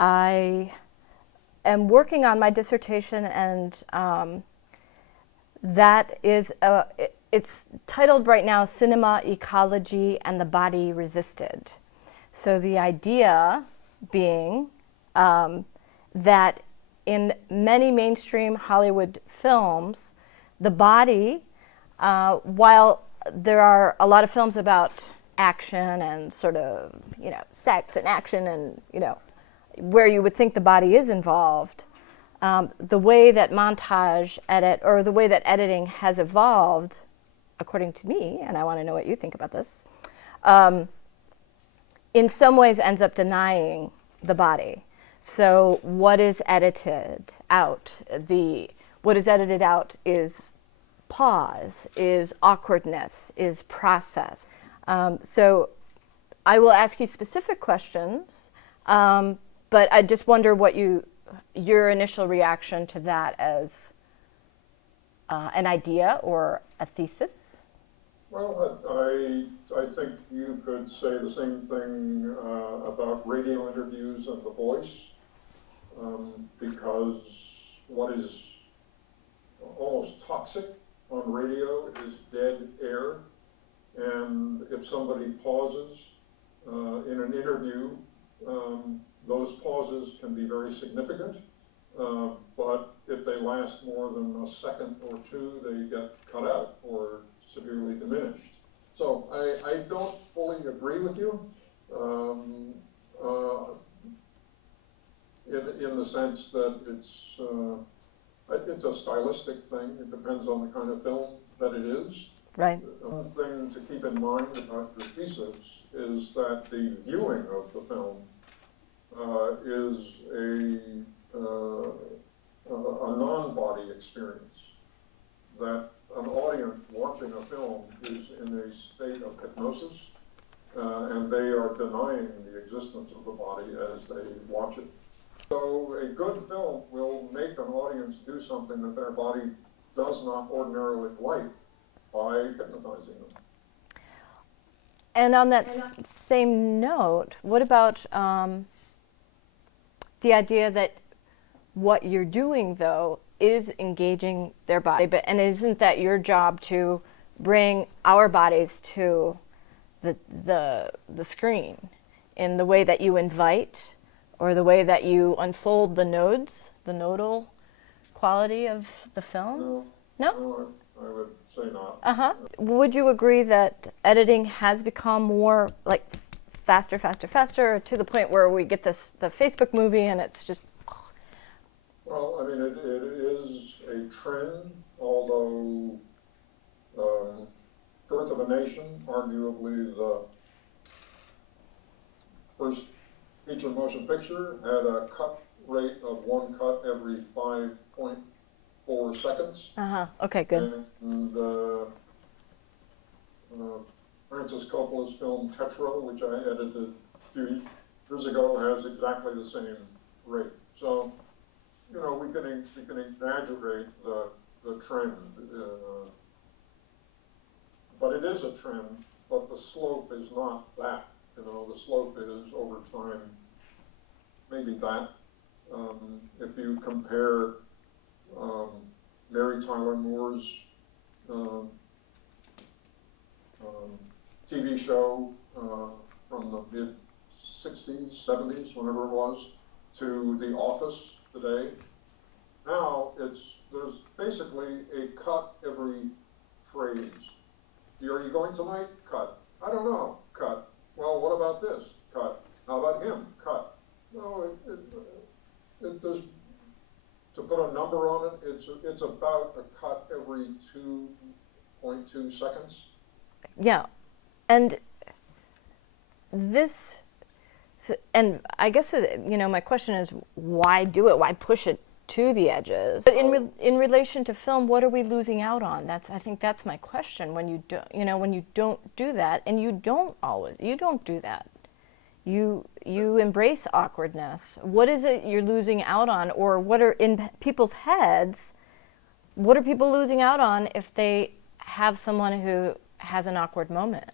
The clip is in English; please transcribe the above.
I am working on my dissertation, and that is, it's titled right now, Cinema, Ecology, and the Body Resisted. So the idea being that in many mainstream Hollywood films, the body, while there are a lot of films about action and sort of, sex and action and, where you would think the body is involved, the way that montage edit, or the way that editing has evolved, according to me, and I want to know what you think about this, in some ways ends up denying the body. So what is edited out? What is edited out is pause, is awkwardness, is process. So I will ask you specific questions, but I just wonder what your initial reaction to that as an idea or a thesis. Well, I think you could say the same thing about radio interviews and the voice, because what is almost toxic on radio is dead air, and if somebody pauses in an interview, those pauses can be very significant, but if they last more than a second or two, they get cut out or severely diminished. So I don't fully agree with you in the sense that it's a stylistic thing. It depends on the kind of film that it is. Right. One thing to keep in mind about your thesis is that the viewing of the film is a non-body experience. That an audience watching a film is in a state of hypnosis, and they are denying the existence of the body as they watch it. So a good film will make an audience do something that their body does not ordinarily like by hypnotizing them. And on that same note, what about the idea that what you're doing, though, is engaging their body, and isn't that your job to bring our bodies to the screen in the way that you invite, or the way that you unfold the nodes, the nodal quality of the films? No? I would say not. Would you agree that editing has become more like faster, to the point where we get the Facebook movie and it's just... Well, I mean, it is a trend, although Birth of a Nation, arguably the first feature motion picture, had a cut rate of one cut every 5.4 seconds. Okay, good. And Francis Coppola's film Tetro, which I edited a few years ago, has exactly the same rate. So, we can exaggerate the trend, but it is a trend, but the slope is not that. The slope is over time, maybe that. If you compare Mary Tyler Moore's TV show from the mid-60s, 70s, whenever it was, to The Office today, now there's basically a cut every phrase. Are you going tonight? Cut. I don't know. Cut. Well, what about this? Cut. How about him? Cut. No, it does. To put a number on it, it's about a cut every 2.2 seconds. Yeah, and this, and I guess my question is, why do it? Why push it to the edges? But in relation to film, what are we losing out on? I think that's my question. When you don't do that, and you don't do that. You embrace awkwardness. What is it you're losing out on, or what are in people's heads? What are people losing out on if they have someone who has an awkward moment?